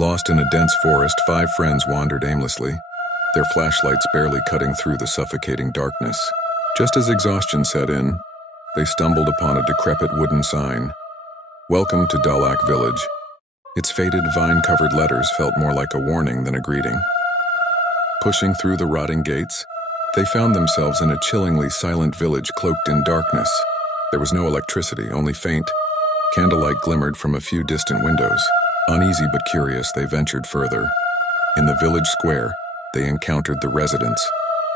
Lost in a dense forest, 5 friends wandered aimlessly, their flashlights barely cutting through the suffocating darkness. Just as exhaustion set in, they stumbled upon a decrepit wooden sign. "Welcome to Dalak Village." Its faded, vine-covered letters felt more like a warning than a greeting. Pushing through the rotting gates, they found themselves in a chillingly silent village cloaked in darkness. There was no electricity, only faint candlelight glimmered from a few distant windows. Uneasy but curious, they ventured further. In the village square, they encountered the residents.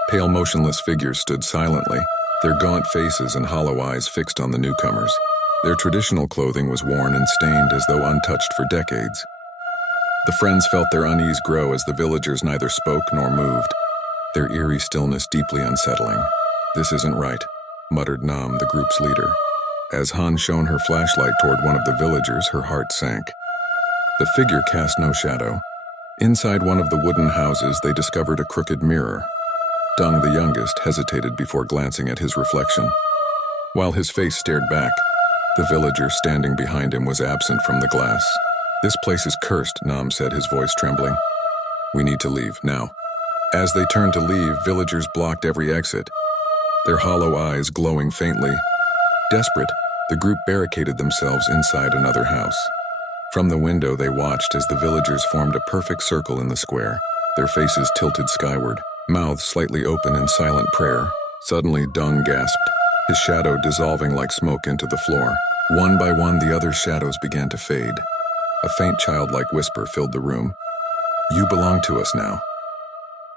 Pale, motionless figures stood silently, their gaunt faces and hollow eyes fixed on the newcomers. Their traditional clothing was worn and stained as though untouched for decades. The friends felt their unease grow as the villagers neither spoke nor moved, their eerie stillness deeply unsettling. "This isn't right," muttered Nam, the group's leader. As Han shone her flashlight toward one of the villagers, her heart sank. The figure cast no shadow. Inside one of the wooden houses, they discovered a crooked mirror. Dung, the youngest, hesitated before glancing at his reflection. While his face stared back, the villager standing behind him was absent from the glass. "This place is cursed," Nam said, his voice trembling. "We need to leave, now." As they turned to leave, villagers blocked every exit, their hollow eyes glowing faintly. Desperate, the group barricaded themselves inside another house. From the window, they watched as the villagers formed a perfect circle in the square, their faces tilted skyward, mouths slightly open in silent prayer. Suddenly, Dung gasped, his shadow dissolving like smoke into the floor. One by one, the other shadows began to fade. A faint childlike whisper filled the room. "You belong to us now."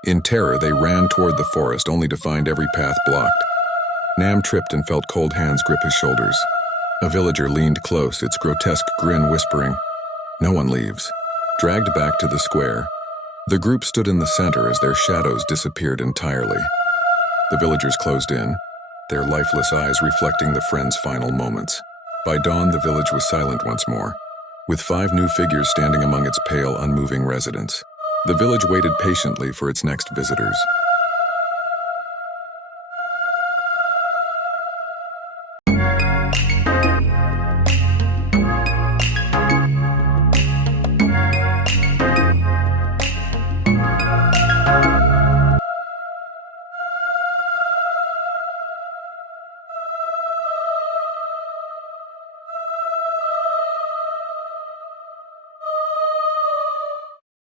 In terror, they ran toward the forest, only to find every path blocked. Nam tripped and felt cold hands grip his shoulders. A villager leaned close, its grotesque grin whispering, "No one leaves." Dragged back to the square, the group stood in the center as their shadows disappeared entirely. The villagers closed in, their lifeless eyes reflecting the friends' final moments. By dawn, the village was silent once more, with 5 new figures standing among its pale, unmoving residents. The village waited patiently for its next visitors.